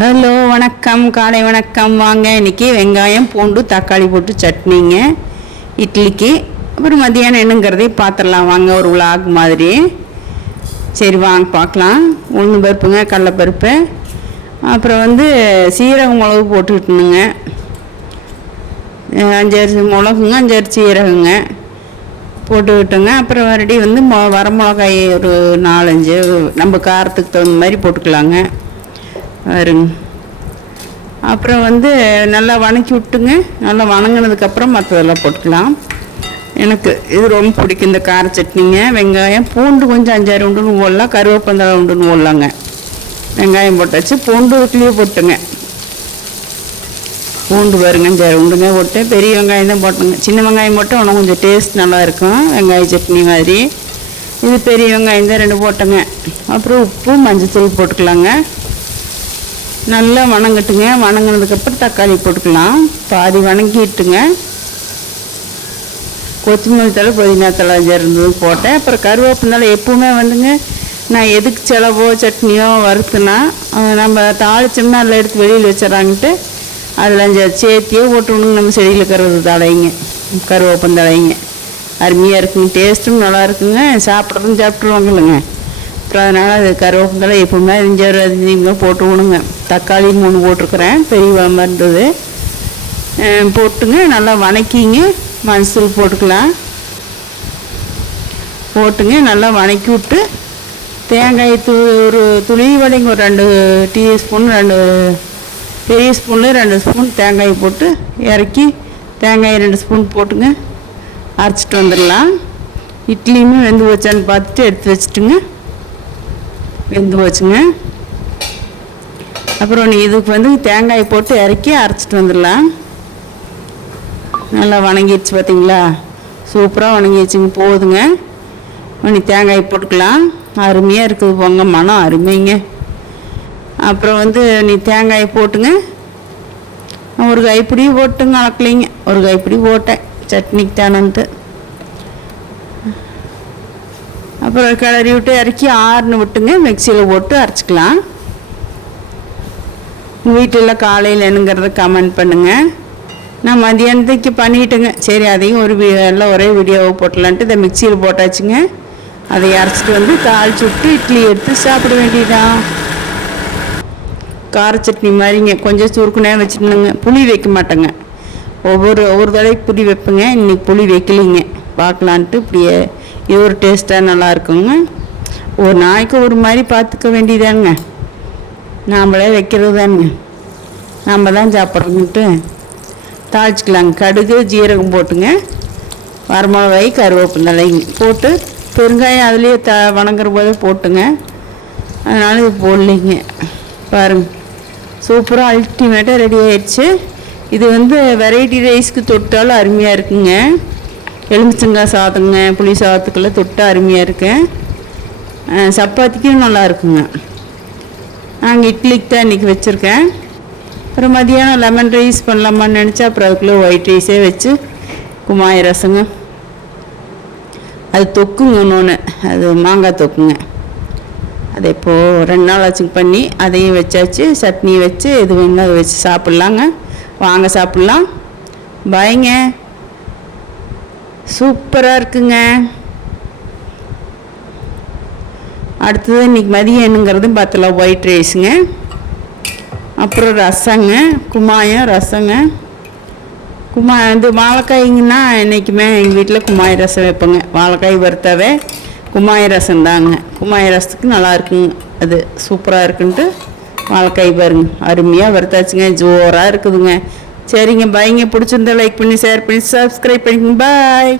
Hello, வணக்கம். காலை வணக்கம். வாங்க, இன்றைக்கி வெங்காயம் பூண்டு தக்காளி போட்டு சட்னிங்க இட்லிக்கு. அப்புறம் மதியானம் என்னங்கிறதையும் பார்த்துடலாம் வாங்க, ஒரு விலாக் மாதிரி. சரி வாங்க பார்க்கலாம். உளுந்து பருப்புங்க, கடலைப்பருப்பு, அப்புறம் சீரகம் மிளகு போட்டுக்கிட்டணுங்க. 5 மிளகுங்க, 5 சீரகங்க போட்டுக்கிட்டோங்க. அப்புறம் மறுபடி வரமிளகாய் ஒரு 4-5 நம்ம காரத்துக்கு தகுந்த மாதிரி போட்டுக்கலாங்க. வருங்க. அப்புறம் நல்லா வணக்கி விட்டுங்க. நல்லா வணங்கினதுக்கப்புறம் மற்றதெல்லாம் போட்டுக்கலாம். எனக்கு இது ரொம்ப பிடிக்கும் இந்த கார சட்னிங்க. வெங்காயம் பூண்டு கொஞ்சம் 5-6 உண்டுன்னு போடலாம், கருவேப்பந்தழை உண்டுன்னு போடலாங்க. வெங்காயம் போட்டாச்சு, பூண்டு வீட்லேயே போட்டுங்க. பூண்டு பாருங்க 5-6 உண்டுங்க போட்டு, பெரிய வெங்காயம் தான் போட்டுங்க. சின்ன வெங்காயம் போட்டு இன்னும் கொஞ்சம் டேஸ்ட் நல்லாயிருக்கும், வெங்காய சட்னி மாதிரி. இது பெரிய வெங்காயம் தான் 2 போட்டேங்க. அப்புறம் உப்பு மஞ்சத்தூள் போட்டுக்கலாங்க. நல்லா வணங்கட்டுங்க. வணங்கினதுக்கப்புறம் தக்காளி போட்டுக்கலாம். பாதி வணங்கிட்டுங்க. கொத்தமல்லி தழை, புதினா தழை இருந்தது போட்டேன். அப்புறம் கருவேப்பிலை எப்பவுமே நான் எதுக்கு செலவோ சட்னியோ வறுத்துனா நம்ம தாளிச்சோம்னா அதில் எடுத்து வெளியில் வச்சிடறாங்கட்டு அதில் 5 சேர்த்தியோ போட்டு விடுங்க. நம்ம செடியில் இருக்கிறது தழைங்க, கருவேப்பந்தழைங்க அருமையாக இருக்குங்க. டேஸ்ட்டும் நல்லா இருக்குங்க. சாப்பிட்ருவாங்க இல்லைங்க. அப்புறம் அதனால் அது கருவேப்பந்தழை எப்பவுமே 5 போட்டு விடுங்க. தக்காளி 3 போட்டிருக்கிறேன், பெரிய வெங்காயம் இருந்தது போட்டுங்க. நல்லா வணக்கிங்க. மஞ்சள் போட்டுக்கலாம். போட்டுங்க நல்லா வணக்கி விட்டு தேங்காய் ஒரு துளி வடைங்க, ஒரு 2 டீஸ்பூன், 2 பெரிய ஸ்பூனில் 2 ஸ்பூன் தேங்காய் போட்டு இறக்கி, தேங்காய் 2 ஸ்பூன் போட்டுங்க அரைச்சிட்டு வந்துடலாம். இட்லியுமே வெந்து வச்சான்னு பார்த்துட்டு எடுத்து வச்சுட்டுங்க. வெந்து வச்சுங்க. அப்புறம் இதுக்கு தேங்காய் போட்டு இறக்கி அரைச்சிட்டு வந்துடலாம். நல்லா வணங்கிடுச்சு பார்த்தீங்களா, சூப்பராக வணங்கிடுச்சுங்க. போதுங்க. தேங்காய் போட்டுக்கலாம். அருமையாக இருக்குது போங்க, மனம் அருமைங்க. அப்புறம் தேங்காய் போட்டுங்க. ஒரு கைப்பிடி போட்டுங்க, அளக்கலைங்க. ஒரு கைப்பிடி போட்டேன் சட்னிக்கு தானன்ட்டு. அப்புறம் கிளறி விட்டு இறக்கி ஆறுன்னு விட்டுங்க. மிக்சியில் போட்டு அரைச்சிக்கலாம். வீட்டில் காலையில் என்னங்கிறத கமெண்ட் பண்ணுங்கள். நான் மதியானத்துக்கு பண்ணிட்டேங்க. சரி, அதையும் எல்லாம் ஒரே வீடியோவை போட்டலான்ட்டு இதை மிக்சியில் போட்டாச்சுங்க. அதை அரைச்சிட்டு தாளிச்சு விட்டு இட்லி எடுத்து சாப்பிட வேண்டியதான். கார சட்னி மாதிரிங்க. கொஞ்சம் சுருக்குனே வச்சுட்டுங்க. புளி வைக்க மாட்டேங்க. ஒவ்வொரு தடவைக்கு புளி வைப்பேங்க. இன்றைக்கி புளி வைக்கலிங்க. பார்க்கலான்ட்டு இப்படியே இது ஒரு டேஸ்ட்டாக நல்லா இருக்குங்க. ஒரு நாளைக்கு ஒரு மாதிரி பார்த்துக்க வேண்டியதானுங்க. நாம்ளே வைக்கிறது தானுங்க, நாம் தான் சாப்பிட்றோன்ட்டு தாளிச்சிக்கலாங்க. கடுகு ஜீரகம் போட்டுங்க, வரமிளகாய், கருவேப்பிலை போட்டு பெருங்காயம் அதுலேயே வணங்குற போதே போட்டுங்க. அதனால் இது போடலைங்க. பாருங்க, சூப்பராக அல்டிமேட்டாக ரெடி ஆயிடுச்சு. இது வெரைட்டி ரைஸ்க்கு தொட்டாலும் அருமையாக இருக்குங்க. எலுமிச்சங்காய் சாதங்க, புளி சாதத்துக்கெல்லாம் தொட்டு அருமையாக இருக்கு. சப்பாத்திக்கும் நல்லா இருக்குங்க. நாங்கள் இட்லிக்கு தான் இன்றைக்கி வச்சுருக்கேன். அப்புறம் மதியானம் லெமன் ரைஸ் பண்ணலாமான்னு நினச்சா அப்புறம் அதுக்குள்ளே ஒயிட் ரைஸே வச்சு குமாய ரசங்க. அது தொக்குங்க. இன்னொன்று அது மாங்காய் தொக்குங்க. அதை இப்போது 2 நாள் ஆச்சுங்க பண்ணி, அதையும் வச்சாச்சு. சட்னி வச்சு எது வேணும் அதை வச்சு சாப்பிட்லாங்க. வாங்க சாப்பிட்லாம். பாய்ங்க. சூப்பராக இருக்குங்க. அடுத்தது இன்றைக்கி மதியம் என்னங்கிறது பார்த்தலாம். ஒயிட் ரைஸுங்க, அப்புறம் ரசங்க, குமாயம் ரசங்க. வாழைக்காய்ங்கன்னா என்றைக்குமே எங்கள் வீட்டில் குமாய ரசம் வைப்பேங்க. வாழைக்காய் வறுத்தாவே குமாய ரசம் தாங்க. குமாய ரசத்துக்கு நல்லா இருக்குங்க. அது சூப்பராக இருக்குன்ட்டு வாழைக்காய் பாருங்க அருமையாக வறுத்தாச்சுங்க. ஜோராக இருக்குதுங்க. சரிங்க, பாய்ங்க. பிடிச்சிருந்தா லைக் பண்ணி, ஷேர் பண்ணி, சப்ஸ்கிரைப் பண்ணிக்கோங்க. பாய்.